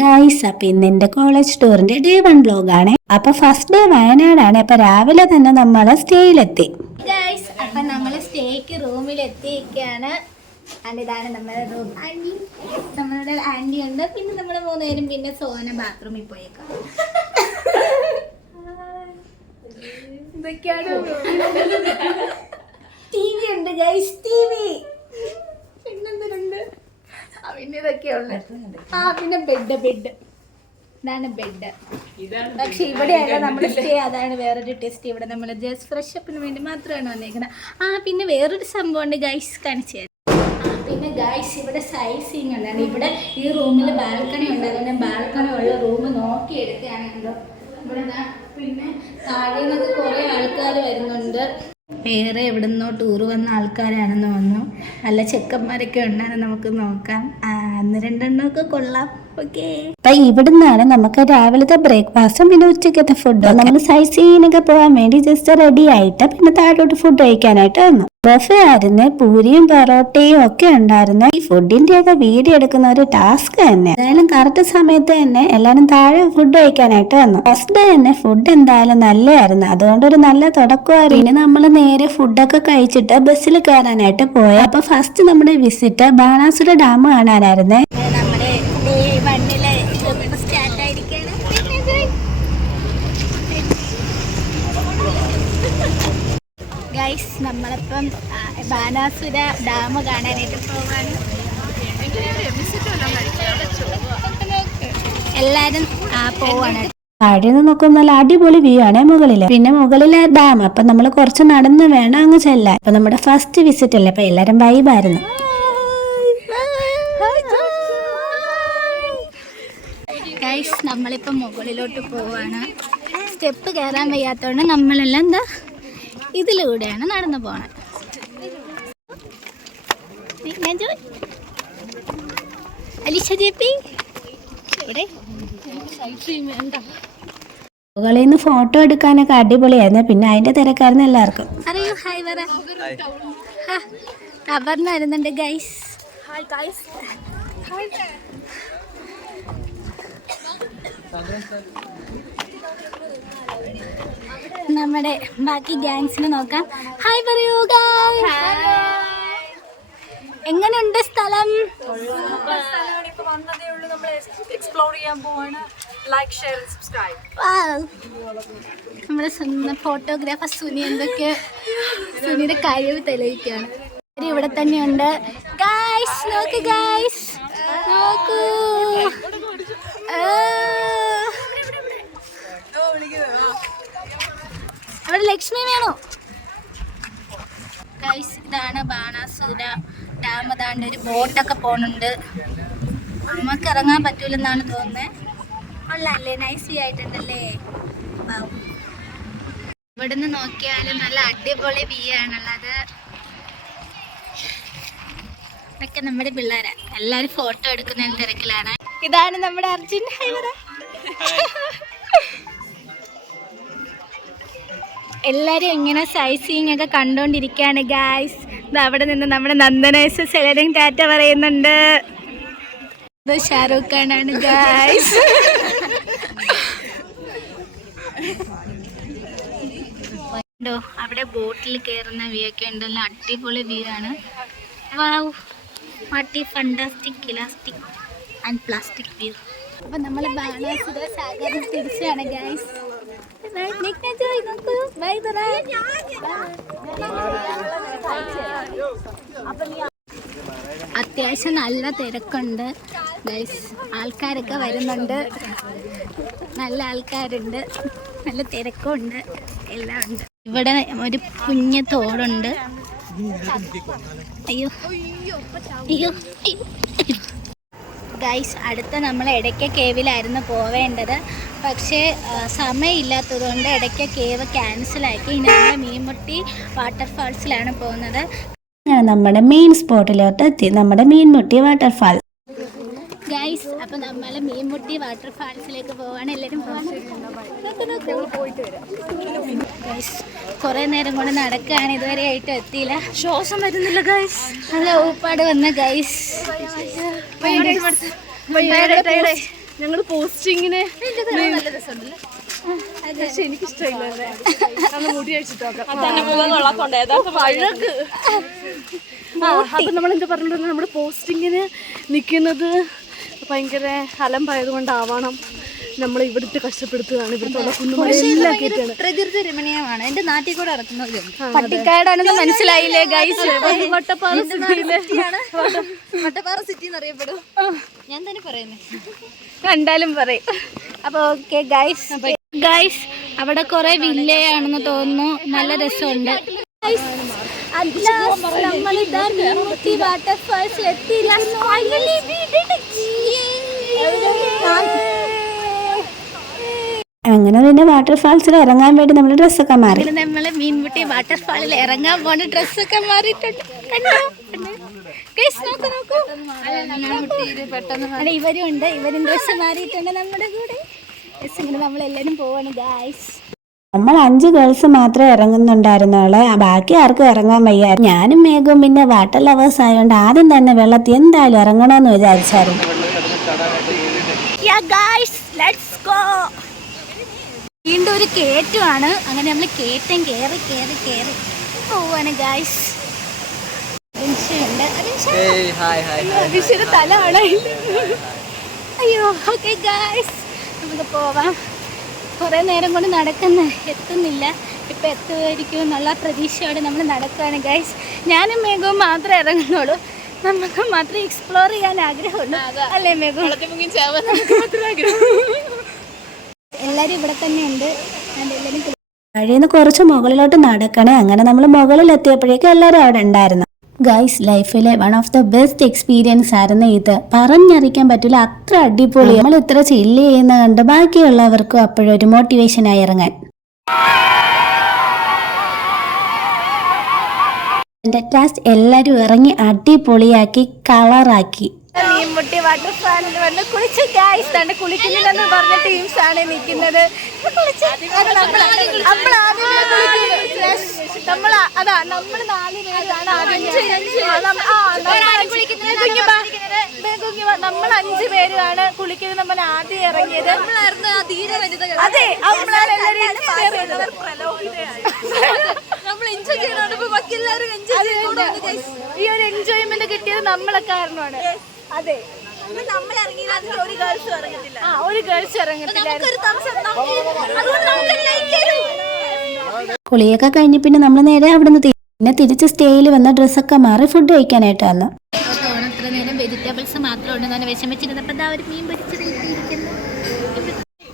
Guys അപ്പൊ ഇന്ന് എന്റെ കോളേജ് ടൂറിന്റെ ഡേ 1 വ്ലോഗാണ്. അപ്പൊ ഫസ്റ്റ് ഡേ വയനാടാണ്. അപ്പൊ രാവിലെ തന്നെ നമ്മള് സ്റ്റേയിലെത്തി. ഗൈസ് അപ്പൊ നമ്മള് സ്റ്റേക്ക് റൂമിൽ എത്തിയിരിക്കുകയാണ്. ഇതാണ് നമ്മുടെ റൂം. ആന്റി, നമ്മളുടെ ആന്റി ഉണ്ട്. പിന്നെ നമ്മള് 3 പേരും പിന്നെ സോന ബാത്റൂമിൽ പോയേക്കാം. ടി വി ഉണ്ട് ഗൈസ്, ടി വി. പിന്നെന്തുണ്ട്? പിന്നെ ഇതൊക്കെയുണ്ട്. പിന്നെ ബെഡ്. ഇതാണ് ബെഡ്. പക്ഷെ ഇവിടെയല്ല നമ്മുടെ സ്റ്റേ. അതാണ് വേറൊരു ടെസ്റ്റ്. ഇവിടെ നമ്മൾ ജസ്റ്റ് ഫ്രഷ് അപ്പിന് വേണ്ടി മാത്രമാണ് വന്നേക്കുന്നത്. പിന്നെ വേറൊരു സംഭവം ഉണ്ട് ഗൈസ്, കാണിച്ചു തരാം. പിന്നെ ഗൈസ് ഇവിടെ സൈഡ് സീയിങ് ഉണ്ടാണ്. ഇവിടെ ഈ റൂമിൽ ബാൽക്കണി ഉണ്ട്. അതുകൊണ്ട് ബാൽക്കണി ഉള്ള റൂം നോക്കിയെടുക്കുകയാണല്ലോ. ഇവിടെ പിന്നെ താഴെ നിന്നൊക്കെ കുറേ ആൾക്കാർ വരുന്നുണ്ട്. വേറെ എവിടെ നിന്നോ ടൂർ വന്ന ആൾക്കാരാണെന്ന് വന്നു. നല്ല ചെക്കന്മാരൊക്കെ ഉണ്ടായിരുന്നു. നമുക്ക് നോക്കാം. 1-2 കൊള്ളാം. ഓക്കെ. അപ്പൊ ഇവിടുന്നാണ് നമുക്ക് രാവിലത്തെ ബ്രേക്ക്ഫാസ്റ്റും പിന്നെ ഉച്ചക്കത്തെ ഫുഡും. നമ്മൾ സൈറ്റ് സീയിങ്ങിനൊക്കെ പോകാൻ വേണ്ടി ജസ്റ്റ് റെഡി ആയിട്ട് പിന്നെ താഴോട്ട് ഫുഡ് കഴിക്കാനായിട്ട് വന്നു. ബഫേ ആയിരുന്നു. പൂരിയും പൊറോട്ടയും ഒക്കെ ഉണ്ടായിരുന്നു. ഈ ഫുഡിന്റെ ഒക്കെ വീഡിയോ എടുക്കുന്ന ഒരു ടാസ്ക് തന്നെ. എന്തായാലും കറക്റ്റ് സമയത്ത് തന്നെ എല്ലാരും താഴെ ഫുഡ് കഴിക്കാനായിട്ട് വന്നു. ഫസ്റ്റ് ഡേ തന്നെ ഫുഡ് എന്തായാലും നല്ലതായിരുന്നു. അതുകൊണ്ട് ഒരു നല്ല തുടക്കമായിരുന്നു. പിന്നെ നമ്മൾ നേരെ ഫുഡൊക്കെ കഴിച്ചിട്ട് ബസ്സിൽ കയറാനായിട്ട് പോയി. അപ്പൊ ഫസ്റ്റ് നമ്മുടെ വിസിറ്റ് ബാണാസുര ഡാം കാണാനായിരുന്നേ. നമ്മുടെ ഡേ 1 സ്റ്റാർട്ട് ആയിരിക്കാണ്. ഗൈസ് നമ്മളിപ്പം ബാണാസുര ഡാം കാണാനായിട്ട് പോവാണ്. എല്ലാരും പോവാണ്. താഴെ നിന്ന് നോക്കുമ്പോൾ നല്ല അടിപൊളി വ്യൂ ആണ് മുകളില്. പിന്നെ മുകളിലെ ഡാം. അപ്പൊ നമ്മൾ കുറച്ച് നടന്ന് വേണം അങ്ങ് ചെല്ലാൻ. അപ്പൊ നമ്മുടെ ഫസ്റ്റ് വിസിറ്റ് അല്ലേ. അപ്പൊ എല്ലാരും വൈബായിരുന്നു. ഗൈസ് നമ്മളിപ്പം മുകളിലോട്ട് പോവാണ്. സ്റ്റെപ്പ് കയറാൻ വയ്യാത്തോണ്ട് നമ്മളെല്ലാം എന്താ ഇതിലൂടെയാണ് നടന്നു പോണത്. അലിഷ ജെപി ഇവിടെ മുകളിൽ നിന്ന് ഫോട്ടോ എടുക്കാനൊക്കെ അടിപൊളിയായിരുന്നു. പിന്നെ അതിന്റെ തിരക്കായിരുന്നു എല്ലാവർക്കും. അറിയൂ ഹായ് പറ. കവർന്ന് വരുന്നുണ്ട് ഗൈസ്. നമ്മുടെ ബാക്കി ഗാങ്സിന് നോക്കാം. ഹായ് പറയൂ ഗായ്സ്. എങ്ങനെയുണ്ട് സ്ഥലം? നമ്മുടെ സ്വന്തം ഫോട്ടോഗ്രാഫർ സുനി എന്തൊക്കെ സുനിയുടെ കഴിവ് തെളിയിക്കുകയാണ്. ഇവിടെ തന്നെയുണ്ട് ഗായ്സ്. നോക്ക് ഗായ്സ്, നോക്കൂ. അവിടെ ലക്ഷ്മി വേണോ ഗൈസ്? ഇതാണ് ബാണാസുര ഡാം. അതാണ്ട് ഒരു ബോട്ടൊക്കെ പോണുണ്ട്. നമുക്ക് ഇറങ്ങാൻ പറ്റൂലെന്നാണ് തോന്നുന്നത്. കൊള്ളാല്ലേ, നൈസി ആയിട്ടുണ്ടല്ലേ. ഇവിടുന്ന് നോക്കിയാലും നല്ല അടിപൊളി വ്യൂ ആണുള്ളത്. ഇതൊക്കെ നമ്മുടെ പിള്ളേരാ. എല്ലാരും ഫോട്ടോ എടുക്കുന്നതിന് തിരക്കിലാണ്. ഇതാണ് നമ്മുടെ അർജുൻ. എല്ലാരും ഇങ്ങനെ സൈറ്റ് സീയിങ് ഒക്കെ കണ്ടോണ്ടിരിക്കുകയാണ് ഗായ്സ്. അവിടെ നിന്ന് നമ്മുടെ നന്ദനേഴ്സ് എല്ലാരും ടാറ്റ പറയുന്നുണ്ട്. ഇത് ഷാരൂഖ് ഖാനാണ് ഗായ്സ്. അവിടെ ബോട്ടിൽ കയറുന്ന വ്യൂ ഒക്കെ ഉണ്ടല്ലോ. അടിപൊളി വ്യൂ ആണ്. Wow, what fantastic elastic and plastic view. അപ്പൊ നമ്മൾ ബാണാസുര സാഗറിൽ തിരിച്ചാണ് ഗൈസ്. അത്യാവശ്യം നല്ല തിരക്കുണ്ട് ഗൈസ്. ആൾക്കാരൊക്കെ വരുന്നുണ്ട്. നല്ല ആൾക്കാരുണ്ട്. നല്ല തിരക്കുണ്ട്. എല്ലാം ഉണ്ട്. ഇവിടെ ഒരു കുഞ്ഞു തോടുണ്ട്. അയ്യോ അയ്യോ ഗൈസ്, അടുത്ത നമ്മൾ ഇടയ്ക്ക കേവിലായിരുന്നു പോവേണ്ടത്. പക്ഷേ സമയമില്ലാത്തതുകൊണ്ട് ഇടയ്ക്ക കേവ് ക്യാൻസലാക്കി. ഇനി നമ്മൾ മീൻമുട്ടി വാട്ടർഫാൾസിലാണ് പോകുന്നത്. നമ്മുടെ മെയിൻ സ്പോട്ടിലോട്ട് എത്തി. നമ്മുടെ മീൻമുട്ടി വാട്ടർഫാൾ ഗൈസ്. അപ്പോൾ നമ്മൾ മീൻമുട്ടി വാട്ടർഫാൾസിലേക്ക് പോവാണ്. എല്ലാവരും ഗൈസ് കുറേ നേരം കൊണ്ട് നടക്കുകയാണ്. ഇതുവരെ ആയിട്ടും എത്തിയില്ല. ശ്വാസം വരുന്നില്ല ഗൈസ്. നല്ല ഊപ്പാട് വന്ന ഗൈസ്. ഞങ്ങൾ പോസ്റ്റിങ്ങിന് പക്ഷെ എനിക്കിഷ്ടമില്ല മുടി അഴിച്ചിട്ടോക്കാം അപ്പൊ നമ്മൾ എന്താ പറഞ്ഞിട്ടുണ്ടെങ്കിൽ നമ്മുടെ പോസ്റ്റിങ്ങിന് നിൽക്കുന്നത് ഭയങ്കര അലമ്പായതുകൊണ്ടാവണം നമ്മൾ ഇവിടുത്തെ കഷ്ടപ്പെടുത്തുകയാണ്. ഇവിടുത്തെ കുന്നുമലയെല്ലാം കേട്ടാണ് പ്രകൃതി രമണീയമാണ്. എന്റെ നാട്ടിൽ കൂടെ ഇറക്കുന്നത് പട്ടിക്കാടാണെന്ന് മനസ്സിലായില്ലേ ഗൈസ്? വട്ടപ്പാറ സിറ്റി എന്നറിയപ്പെടും. ഞാൻ തന്നെ പറയുന്നത് കണ്ടാലും പറയും. അപ്പൊ ഓക്കെ ഗൈസ് അവിടെ കുറെ വില്ലയാണെന്ന് തോന്നുന്നു. നല്ല രസമുണ്ട്. അങ്ങനെ പിന്നെ വാട്ടർഫാൾസിൽ ഇറങ്ങാൻ വേണ്ടി നമ്മൾ ഡ്രസ്സൊക്കെ മാറി. നമ്മള് മീൻമുട്ടി വാട്ടർഫാളിൽ ഇറങ്ങാൻ പോണ ഡ്രസ്സൊക്കെ മാറിയിട്ടുണ്ട്. ഇവരും ഉണ്ട്. ഇവരും ഡ്രസ്സ് മാറിയിട്ടുണ്ട് നമ്മുടെ കൂടെ. നമ്മളെല്ലാരും പോവാണ് ഗൈസ്. നമ്മൾ 5 ഗേൾസ് മാത്രമേ ഇറങ്ങുന്നുണ്ടായിരുന്നുള്ളൂ. ബാക്കി ആർക്കും ഇറങ്ങാൻ വയ്യ. ഞാനും മേഘവും പിന്നെ വാട്ടർ ലവേഴ്സ് ആയതുകൊണ്ട് ആദ്യം തന്നെ വെള്ളത്തിൽ എന്തായാലും ഇറങ്ങണമെന്ന് വിചാരിച്ചായിരുന്നു. വീണ്ടും ഒരു കേറ്റുമാണ്. അങ്ങനെ നമ്മൾ കേറ്റം കേറി പോവാണ് ഗൈസ്. തല അയ്യോ ഓക്കെ ഗൈസ് നമുക്ക് പോവാം. കുറേ നേരം കൊണ്ട് എത്തുന്നില്ല. ഇപ്പം എത്തുമായിരിക്കും എന്നുള്ള പ്രതീക്ഷയോടെ നമ്മൾ നടക്കുകയാണ് ഗൈസ്. ഞാനും മേഘവും മാത്രമേ ഇറങ്ങുന്നുള്ളൂ. നമുക്ക് മാത്രമേ എക്സ്പ്ലോർ ചെയ്യാൻ ആഗ്രഹമുള്ളൂ അല്ലേ മേഘം? എല്ലാവരും ഇവിടെ തന്നെ ഉണ്ട്. വഴിയിൽ കുറച്ച് മുകളിലോട്ട് നടക്കണേ. അങ്ങനെ നമ്മൾ മുകളിൽ എത്തിയപ്പോഴേക്കും എല്ലാവരും അവിടെ ഉണ്ടായിരുന്നു. ഗൈസ് ലൈഫിലെ one of the best experience ആയിരുന്നു ഇത്. പറഞ്ഞറിയിക്കാൻ പറ്റില്ല, അത്ര അടിപൊളി. നമ്മൾ ഇത്ര ചില്ല് ചെയ്യുന്ന കണ്ട് ബാക്കിയുള്ളവർക്കും അപ്പോഴൊരു മോട്ടിവേഷനായി ഇറങ്ങാൻ. എല്ലാരും ഇറങ്ങി അടിപൊളിയാക്കി കളറാക്കി. മീൻമുട്ടി വാട്ടർഫാളിൽ വന്ന് കുളിച്ച് ഗൈസ്. തന്നെ കുളിക്കുന്നില്ലെന്ന് പറഞ്ഞ ടീംസ് ആണ് നിൽക്കുന്നത്. നമ്മൾ 4 പേരാണ്. നമ്മൾ 5 പേരാണ് കുളിക്കുന്നത്. നമ്മൾ ആദ്യം ഇറങ്ങിയത്. അതെ, ഈ ഒരു എൻജോയ്മെന്റ് കിട്ടിയത് നമ്മളെ കാരണമാണ്. അതെ, ഒരു ഗേൾസ് ഇറങ്ങത്തില്ല. കുളിയൊക്കെ കഴിഞ്ഞ് പിന്നെ നമ്മൾ നേരെ അവിടെ നിന്ന് തിരിച്ച് സ്റ്റേയിൽ വന്ന ഡ്രസ്സൊക്കെ മാറി ഫുഡ് കഴിക്കാനായിട്ട് വന്നു. ഇത്ര നേരം വെജിറ്റബിൾസ് മാത്രം ഉണ്ടെന്നാണ് വിഷമിച്ചിരുന്നപ്പോൾ ഒരു മീൻ പിടിച്ചിരിക്കുന്നു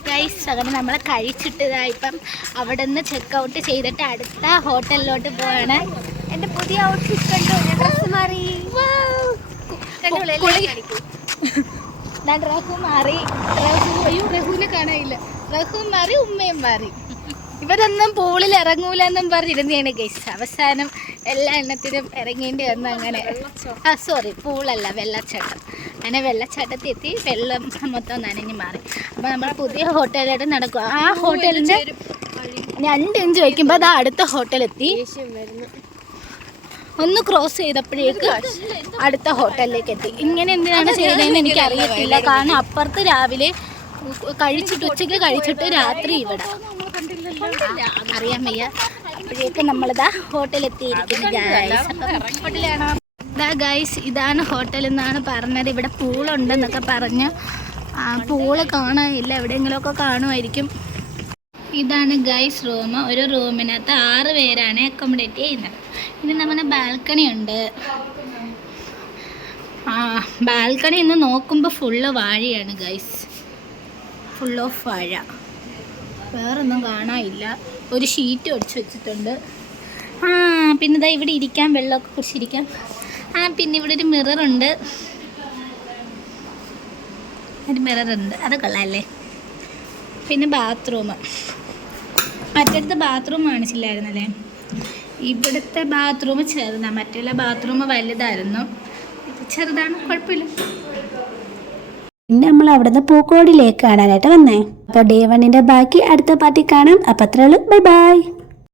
ഗൈസ്. അങ്ങനെ നമ്മളെ കഴിച്ചിട്ടതാ. ഇപ്പം അവിടെ നിന്ന് ചെക്ക് ഔട്ട് ചെയ്തിട്ട് അടുത്ത ഹോട്ടലിലോട്ട് പോവാണ്. എൻ്റെ പുതിയ ഔട്ട്ഫിറ്റ് കണ്ടു. ഞാൻ ഡ്രസ്സ് മാറി. റഹു മാറി. റഹുവിനെ കാണാനില്ല. റഹു മാറി, ഉമ്മയും മാറി. ഇവരൊന്നും പൂളിൽ ഇറങ്ങൂലെന്നും പറഞ്ഞിരുന്നതാണ് ഗൈസ്. അവസാനം എല്ലാ എണ്ണത്തിനും ഇറങ്ങേണ്ടി വന്നു. അങ്ങനെ സോറി, പൂളല്ല, വെള്ളച്ചാട്ടം. അങ്ങനെ വെള്ളച്ചാട്ടത്തിൽ എത്തി. വെള്ളം മൊത്തം നനഞ്ഞ് മാറി. അപ്പോൾ നമ്മൾ പുതിയ ഹോട്ടലിലോട്ട് നടക്കുക. ആ ഹോട്ടലിൻ്റെ 2 ഇഞ്ച് വയ്ക്കുമ്പോൾ അത് അടുത്ത ഹോട്ടലെത്തി. ഒന്ന് ക്രോസ് ചെയ്തപ്പോഴേക്ക് അടുത്ത ഹോട്ടലിലേക്ക് എത്തി. ഇങ്ങനെ എന്തിനാണ് ചെയ്യുന്നതെന്ന് എനിക്ക് അറിയത്തില്ല. കാരണം അപ്പുറത്ത് രാവിലെ ഉച്ചയ്ക്ക് കഴിച്ചിട്ട് രാത്രി ഇവിടെ അറിയാൻ വയ്യ. അപ്പോഴേക്ക് നമ്മളിതാ ഹോട്ടലെത്തിയിരിക്കുന്നു ഗൈസ്. ഇതാണ് ഹോട്ടൽ എന്നാണ് പറഞ്ഞത്. ഇവിടെ പൂളുണ്ടെന്നൊക്കെ പറഞ്ഞു. പൂള് കാണാനില്ല, എവിടെയെങ്കിലുമൊക്കെ കാണുമായിരിക്കും. ഇതാണ് ഗൈസ് റൂം. ഒരു റൂമിനകത്ത് 6 പേരാണ് അക്കോമഡേറ്റ് ചെയ്യുന്നത്. ഇനി നമ്മുടെ ബാൽക്കണി ഉണ്ട്. ബാൽക്കണി ഇന്ന് നോക്കുമ്പോൾ ഫുള്ള് വാഴയാണ് ഗൈസ്. ഫുൾ ഓഫ് വാഴ, വേറൊന്നും കാണാനില്ല. ഒരു ഷീറ്റ് ഒടിച്ച് വെച്ചിട്ടുണ്ട്. പിന്നെ ഇതാ ഇവിടെ ഇരിക്കാം, വെള്ളമൊക്കെ കുടിച്ചിരിക്കാം. പിന്നെ ഇവിടെ ഒരു മിററുണ്ട്. അത് കൊള്ളാമല്ലേ. പിന്നെ ബാത്റൂം. മറ്റടുത്ത ബാത്റൂം കാണിച്ചില്ലായിരുന്നല്ലേ. ഇവിടുത്തെ ബാത്റൂം ചെറുതാണ്, മറ്റുള്ള ബാത്റൂം വലുതായിരുന്നു. ചെറുതാണ്, കുഴപ്പമില്ല. പിന്നെ നമ്മൾ അവിടുന്ന് പൂക്കോടി ലേക്ക് കാണാനായിട്ട് വന്നേ. അപ്പോൾ ഡേ 1 ബാക്കി അടുത്ത പാർട്ടി കാണാം. അപ്പം അത്രേ ഉള്ളൂ. Bye bye.